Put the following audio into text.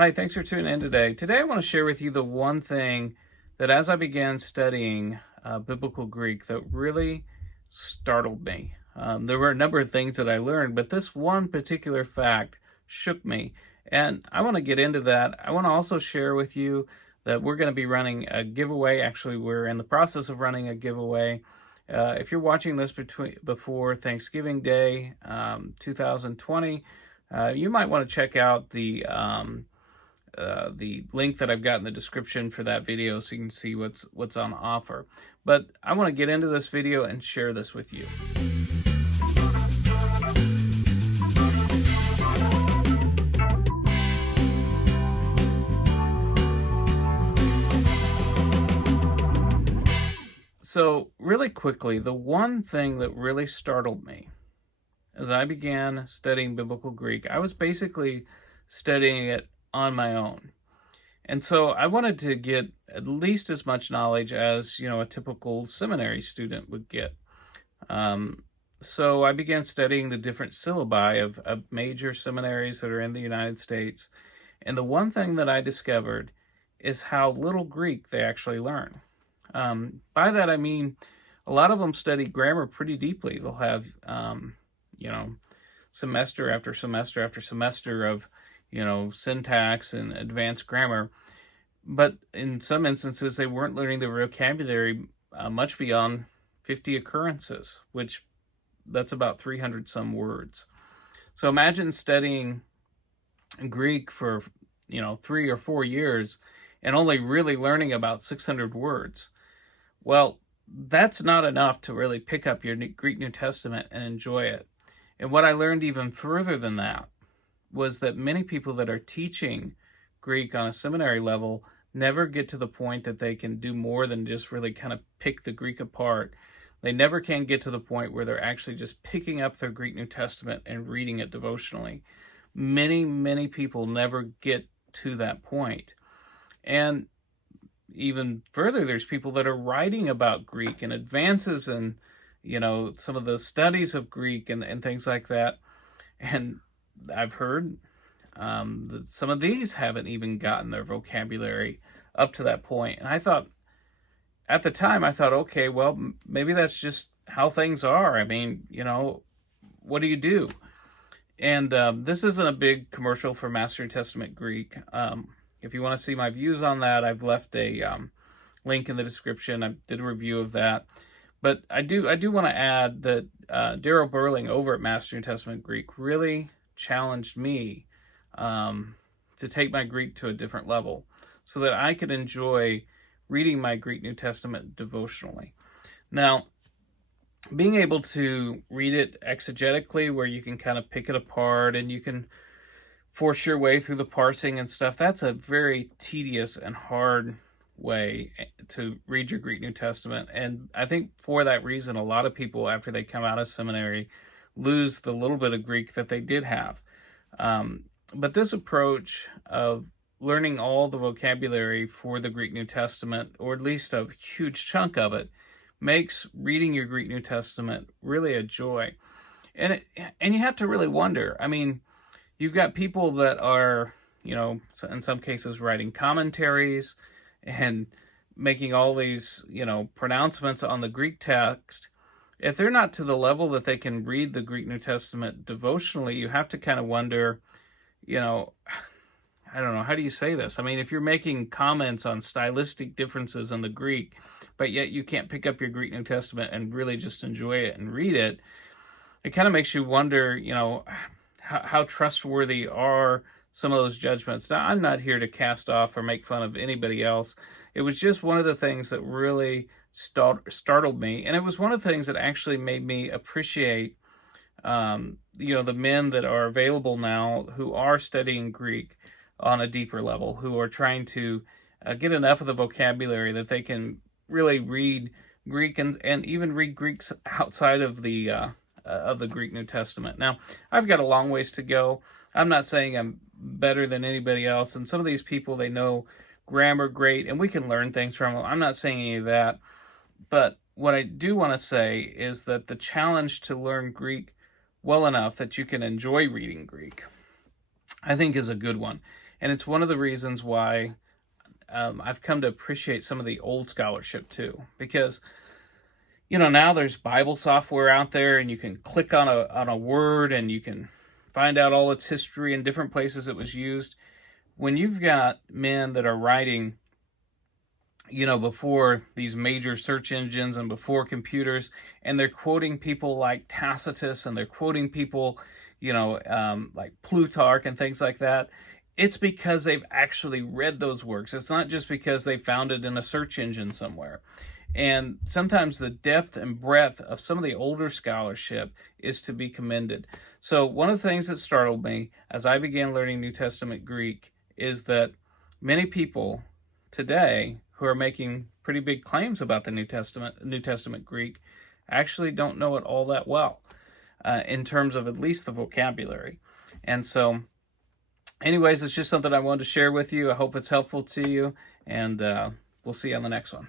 Hi, thanks for tuning in today. Today I want to share with you the one thing that as I began studying biblical Greek that really startled me. There were a number of things that I learned, but this one particular fact shook me. And I want to get into that. I want to also share with you that we're going to be running a giveaway. Actually, we're in the process of running a giveaway. If you're watching this before Thanksgiving Day 2020, you might want to check out the link that I've got in the description for that video so you can see what's on offer. But I want to get into this video and share this with you. So really quickly, the one thing that really startled me as I began studying biblical Greek, I was basically studying it on my own. And so I wanted to get at least as much knowledge as, a typical seminary student would get. So I began studying the different syllabi of major seminaries that are in the United States. And the one thing that I discovered is how little Greek they actually learn. By that I mean, a lot of them study grammar pretty deeply. They'll have, semester after semester after semester of, syntax and advanced grammar. But in some instances, they weren't learning the vocabulary much beyond 50 occurrences, which that's about 300 some words. So imagine studying Greek for, 3 or 4 years and only really learning about 600 words. Well, that's not enough to really pick up your Greek New Testament and enjoy it. And what I learned even further than that was that many people that are teaching Greek on a seminary level never get to the point that they can do more than just really kind of pick the Greek apart. They never can get to the point where they're actually just picking up their Greek New Testament and reading it devotionally. Many, many people never get to that point. And even further, there's people that are writing about Greek and advances in, some of the studies of Greek and things like that. And I've heard that some of these haven't even gotten their vocabulary up to that point. And I thought, at the time, okay, well, maybe that's just how things are. I mean, what do you do? And this isn't a big commercial for Master Testament Greek. If you want to see my views on that, I've left a link in the description. I did a review of that. But I do want to add that Daryl Burling over at Master New Testament Greek really challenged me to take my Greek to a different level so that I could enjoy reading my Greek New Testament devotionally. Now, being able to read it exegetically, where you can kind of pick it apart and you can force your way through the parsing and stuff, that's a very tedious and hard way to read your Greek New Testament. And I think for that reason, a lot of people, after they come out of seminary, lose the little bit of Greek that they did have. But this approach of learning all the vocabulary for the Greek New Testament, or at least a huge chunk of it, makes reading your Greek New Testament really a joy. And you have to really wonder, I mean, you've got people that are, in some cases writing commentaries and making all these, pronouncements on the Greek text. If they're not to the level that they can read the Greek New Testament devotionally, you have to kind of wonder, I don't know, how do you say this? I mean, if you're making comments on stylistic differences in the Greek, but yet you can't pick up your Greek New Testament and really just enjoy it and read it, it kind of makes you wonder, how trustworthy are some of those judgments. Now, I'm not here to cast off or make fun of anybody else. It was just one of the things that really startled me. And it was one of the things that actually made me appreciate, the men that are available now who are studying Greek on a deeper level, who are trying to get enough of the vocabulary that they can really read Greek and even read Greeks outside of the Greek New Testament. Now, I've got a long ways to go. I'm not saying I'm better than anybody else, and some of these people, they know grammar great, and we can learn things from them. I'm not saying any of that, but what I do want to say is that the challenge to learn Greek well enough that you can enjoy reading Greek, I think, is a good one. And it's one of the reasons why I've come to appreciate some of the old scholarship too, because now there's Bible software out there, and you can click on a word, and you can find out all its history and different places it was used. When you've got men that are writing, before these major search engines and before computers, and they're quoting people like Tacitus, and they're quoting people, like Plutarch and things like that, it's because they've actually read those works. It's not just because they found it in a search engine somewhere. And sometimes the depth and breadth of some of the older scholarship is to be commended. So one of the things that startled me as I began learning New Testament Greek is that many people today who are making pretty big claims about the New Testament Greek actually don't know it all that well in terms of at least the vocabulary. And so anyways, it's just something I wanted to share with you. I hope it's helpful to you, and we'll see you on the next one.